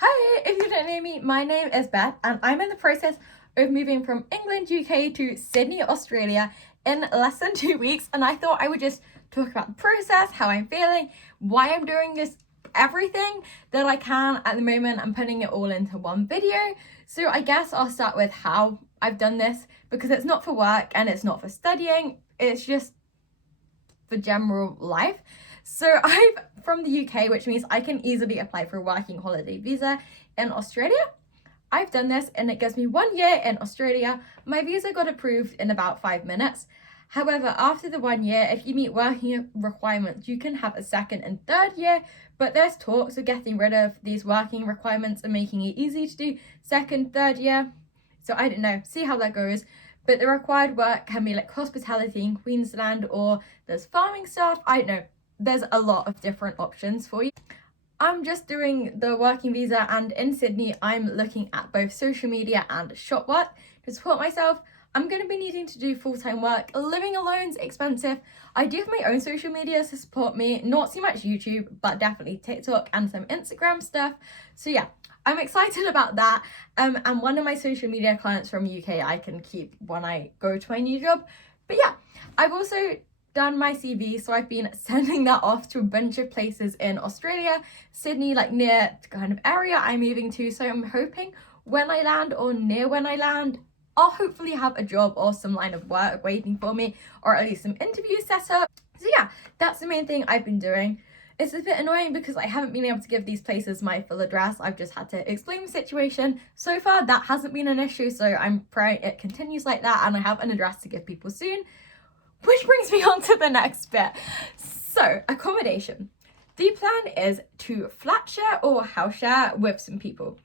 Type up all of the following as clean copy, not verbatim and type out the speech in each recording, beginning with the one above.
Hi, if you don't know me, my name is Beth and I'm in the process of moving from England, UK to Sydney, Australia in less than 2 weeks, and I thought I would just talk about the process, how I'm feeling, why I'm doing this, everything that I can at the moment. I'm putting it all into one video. So I guess I'll start with how I've done this, because it's not for work and it's not for studying, it's just for general life. So I'm from the UK, which means I can easily apply for a working holiday visa in Australia. I've done this and it gives me 1 year in Australia. My visa got approved in about 5 minutes. However, after the 1 year, if you meet working requirements, you can have a second and third year, but there's talks of getting rid of these working requirements and making it easy to do second, third year. So I don't know, see how that goes. But the required work can be like hospitality in Queensland, or there's farming stuff, I don't know. There's a lot of different options for you. I'm just doing the working visa, and in Sydney I'm looking at both social media and shop work to support myself. I'm going to be needing to do full-time work. Living alone's expensive. I do have my own social media to support me, not so much YouTube, but definitely TikTok and some Instagram stuff. So yeah, I'm excited about that. And one of my social media clients from UK I can keep when I go to my new job. But yeah, I've also done my CV, so I've been sending that off to a bunch of places in Australia, Sydney, like near the kind of area I'm moving to. So I'm hoping when I land, or near when I land, I'll hopefully have a job or some line of work waiting for me, or at least some interviews set up. So yeah, that's the main thing I've been doing. It's a bit annoying because I haven't been able to give these places my full address. I've just had to explain the situation. So far, that hasn't been an issue, so I'm praying it continues like that and I have an address to give people soon. Which brings me on to the next bit. So, accommodation. The plan is to flat share or house share with some people.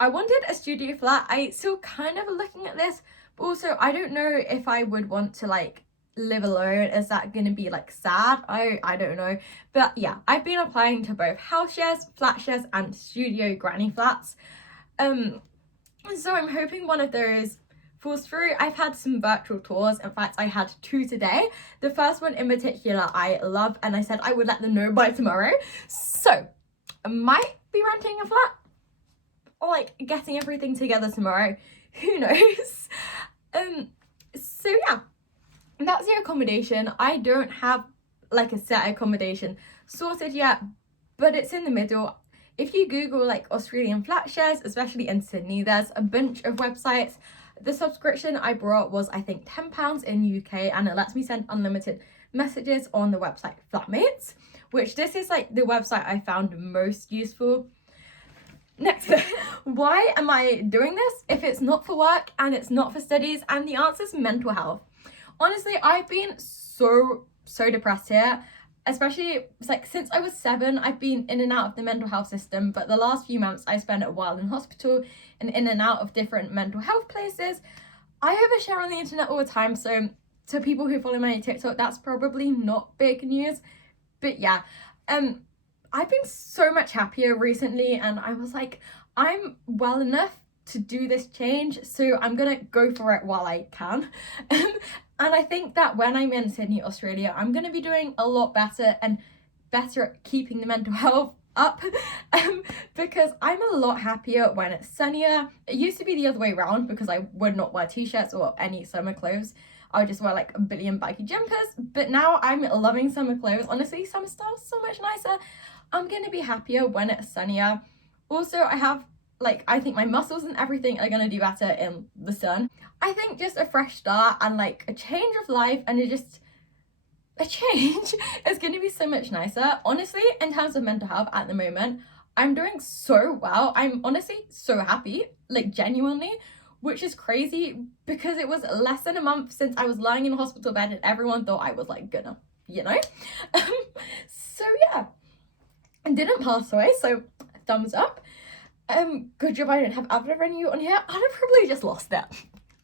I wanted a studio flat. I still kind of looking at this, but also I don't know if I would want to like live alone. Is that gonna be like sad? I don't know. But yeah, I've been applying to both house shares, flat shares, and studio granny flats. So I'm hoping one of those falls through. I've had some virtual tours. In fact, I had 2 today. The first one in particular I love, and I said I would let them know by tomorrow. So I might be renting a flat, or like getting everything together tomorrow. Who knows? So yeah, that's the accommodation. I don't have like a set accommodation sorted yet, but it's in the middle. If you Google like Australian flat shares, especially in Sydney, there's a bunch of websites. The subscription I brought was I think £10 in UK, and it lets me send unlimited messages on the website Flatmates, which this is like the website I found most useful. Next, why am I doing this if it's not for work and it's not for studies? And the answer is mental health. Honestly, I've been so depressed here. Especially like since I was 7, I've been in and out of the mental health system, but the last few months I spent a while in hospital and in and out of different mental health places. I overshare on the internet all the time, so to people who follow my TikTok, that's probably not big news. But yeah, I've been so much happier recently, and I was like, I'm well enough to do this change, so I'm gonna go for it while I can. And I think that when I'm in Sydney, Australia, I'm going to be doing a lot better and better at keeping the mental health up, because I'm a lot happier when it's sunnier. It used to be the other way around, because I would not wear t-shirts or any summer clothes. I would just wear like a billion baggy jumpers, but now I'm loving summer clothes. Honestly, summer style's so much nicer. I'm going to be happier when it's sunnier. Also, I think my muscles and everything are going to do better in the sun. I think just a fresh start and like a change of life, and a change is going to be so much nicer. Honestly, in terms of mental health at the moment, I'm doing so well. I'm honestly so happy, like genuinely, which is crazy because it was less than a month since I was lying in a hospital bed and everyone thought I was like gonna, you know? So yeah, I didn't pass away, so thumbs up. Good job I didn't have ad revenue on here. I'd have probably just lost it.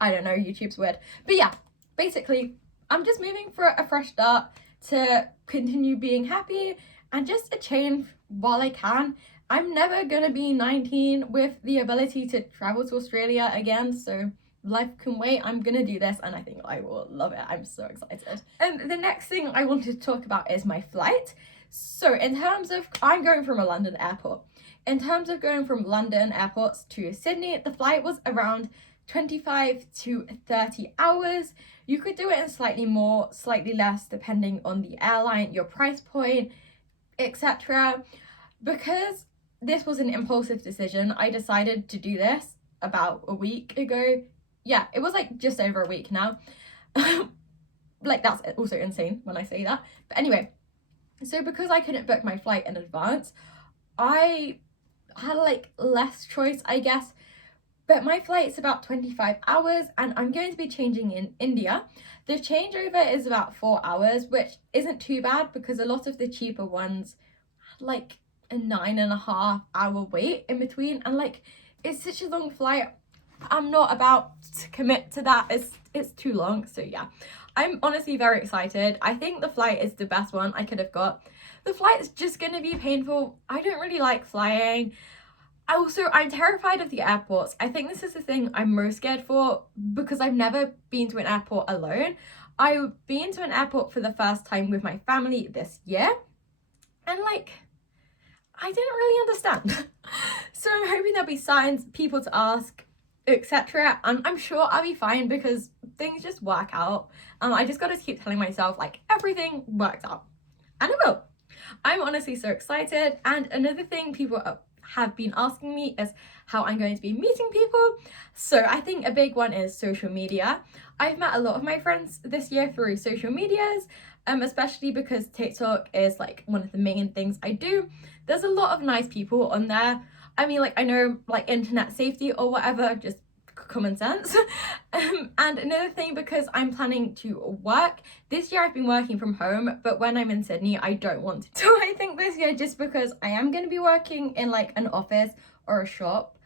I don't know, YouTube's weird. But yeah, basically, I'm just moving for a fresh start to continue being happy and just a change while I can. I'm never gonna be 19 with the ability to travel to Australia again, so life can wait. I'm gonna do this and I think I will love it. I'm so excited. And the next thing I wanted to talk about is my flight. So in terms of, I'm going from a London airport. In terms of going from London airports to Sydney, the flight was around 25 to 30 hours. You could do it in slightly more, slightly less, depending on the airline, your price point, etc. Because this was an impulsive decision, I decided to do this about a week ago. Yeah, it was like just over a week now. Like, that's also insane when I say that. But anyway, so because I couldn't book my flight in advance, I had like less choice, I guess. But my flight's about 25 hours and I'm going to be changing in India. The changeover is about 4 hours, which isn't too bad because a lot of the cheaper ones had like a 9.5 hour wait in between. And like, it's such a long flight. I'm not about to commit to that. It's too long. So yeah, I'm honestly very excited. I think the flight is the best one I could have got. The flight's just going to be painful. I don't really like flying. Also, I'm terrified of the airports. I think this is the thing I'm most scared for because I've never been to an airport alone. I've been to an airport for the first time with my family this year. And like, I didn't really understand. So I'm hoping there'll be signs, people to ask, etc. And I'm sure I'll be fine because things just work out. I just gotta keep telling myself like everything works out. And it will. I'm honestly so excited. And another thing people have been asking me is how I'm going to be meeting people. So I think a big one is social media. I've met a lot of my friends this year through social medias, especially because TikTok is like one of the main things I do. There's a lot of nice people on there. I mean, like, I know like internet safety or whatever, just common sense. And another thing, because I'm planning to work this year, I've been working from home, but when I'm in Sydney I don't want to. So I think this year, just because I am going to be working in like an office or a shop,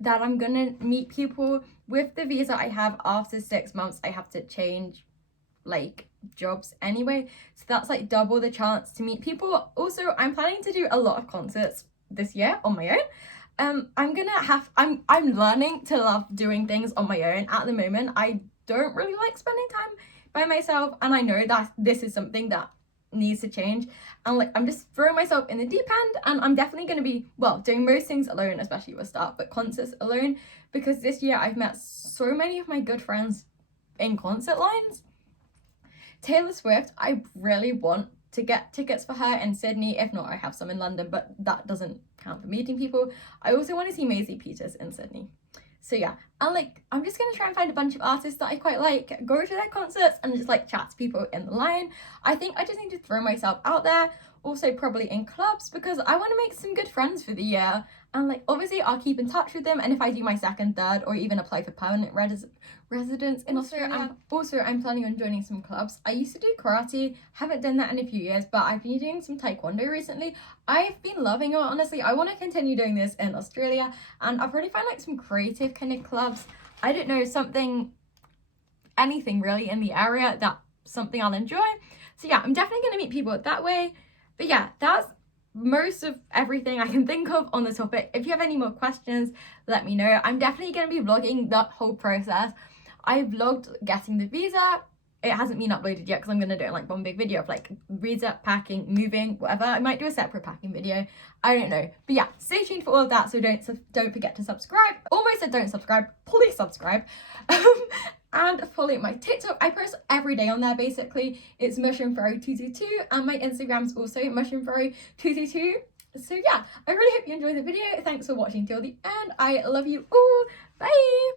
that I'm gonna meet people. With the visa I have, after 6 months I have to change like jobs anyway, so that's like double the chance to meet people. Also, I'm planning to do a lot of concerts this year on my own. I'm learning to love doing things on my own. At the moment, I don't really like spending time by myself, and I know that this is something that needs to change. And like, I'm just throwing myself in the deep end, and I'm definitely going to be, well, doing most things alone, especially with stuff, but concerts alone, because this year I've met so many of my good friends in concert lines. Taylor Swift, I really want to get tickets for her in Sydney. If not, I have some in London, but that doesn't count for meeting people. I also want to see Maisie Peters in Sydney. So yeah, and like, I'm just gonna try and find a bunch of artists that I quite like, go to their concerts and just like chat to people in the line. I think I just need to throw myself out there. Also probably in clubs, because I want to make some good friends for the year. And like, obviously I'll keep in touch with them, and if I do my second, third, or even apply for permanent residence in Australia. I'm planning on joining some clubs. I used to do karate, haven't done that in a few years, but I've been doing some taekwondo recently. I've been loving it, honestly. I want to continue doing this in Australia, and I've already found like some creative kind of clubs. I don't know, anything really in the area, that's something I'll enjoy. So yeah, I'm definitely going to meet people that way. But yeah, that's most of everything I can think of on the topic. If you have any more questions, let me know. I'm definitely going to be vlogging that whole process. I vlogged getting the visa. It hasn't been uploaded yet because I'm going to do it in like one big video of like visa, packing, moving, whatever. I might do a separate packing video. I don't know. But yeah, stay tuned for all of that. So don't forget to subscribe. Almost said don't subscribe. Please subscribe. And follow my TikTok. I post every day on there basically. It's mushroomfurry222, and my Instagram's also mushroomfurry222. So yeah, I really hope you enjoyed the video. Thanks for watching till the end. I love you all. Bye.